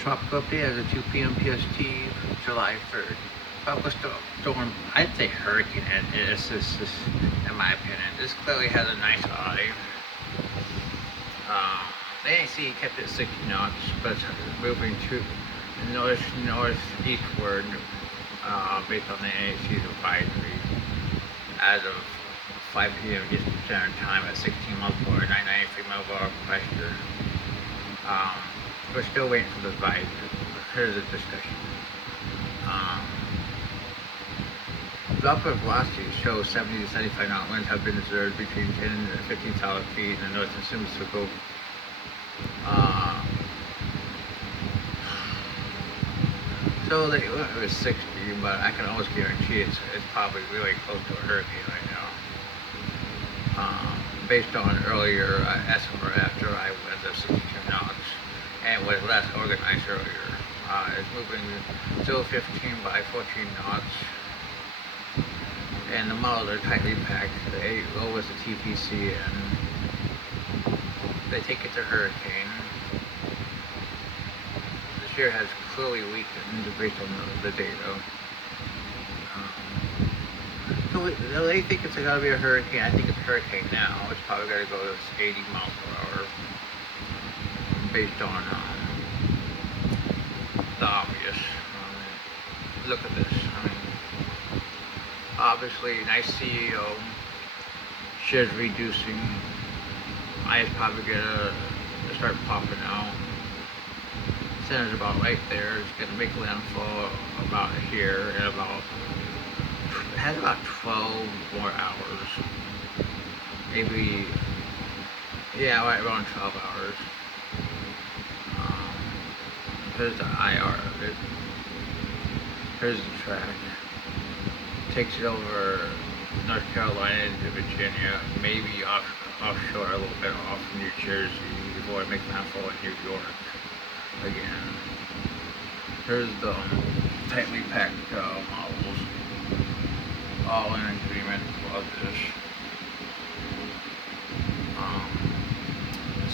Tropical update as of 2 p.m. PST, July 3rd. Tropical storm, I'd say hurricane, this, in my opinion. This clearly has a nice eye. The NAC kept it 60 knots, but it's moving to northeastward based on the NAC's advisory as of 5 p.m. Eastern Standard Time at 16 miles per hour, 993 millbar pressure. We're still waiting for the advisory. Here's the discussion. Doppler velocities show 70 to 75 knot winds have been observed between 10 and 15,000 feet in the north and semicircle. So it was 60, but I can almost guarantee it's probably really close to a hurricane right now. Based on earlier estimate after I winds of 62 knots, and was less organized earlier. It's moving 015 by 14 knots, and the models are tightly packed. The 8 lowest the TPC, and they take it to hurricane. The shear has clearly weakened based on the data. So they think it's going to be a hurricane. I think it's a hurricane now. It's probably going to go to 80 miles per hour based on the obvious. Look at this. Obviously, nice CEO. Shares reducing. I is probably going to start popping out. Center's about right there. It's going to make landfall about here in about. It has about 12 more hours. Maybe. Yeah, right around 12 hours. Here's the IR of it. Here's the track. Takes it over North Carolina into Virginia, maybe offshore a little bit off New Jersey before it makes landfall in New York again. Here's the tightly packed models, all in agreement of this.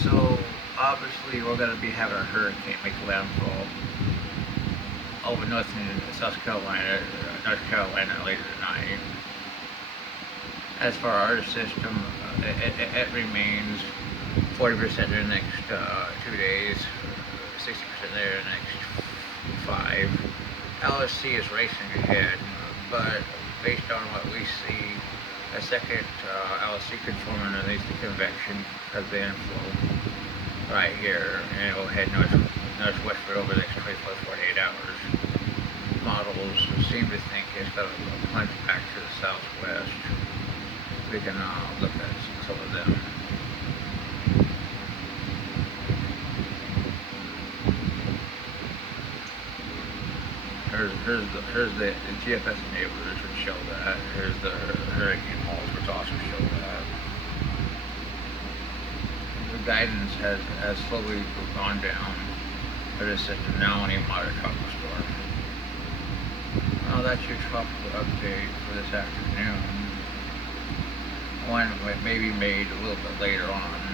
So obviously we're going to be having a hurricane make landfall over North and South Carolina, North Carolina later tonight. As for our system, it remains 40% in the next 2 days, 60% there in the next 5. LSC is racing ahead, but based on what we see, a second LSC conforming underneath the convection has the inflow right here, and it will head northwestward over the next 24 to 48 hours. Models seem to think it's going to plunge back to the southwest. We can look at some of them. Here's the GFS enablers would show that. Here's the hurricane models which also show that. The guidance has slowly gone down for this system, now only a moderate tropical storm. Well, that's your tropical update for this afternoon. One may be made a little bit later on.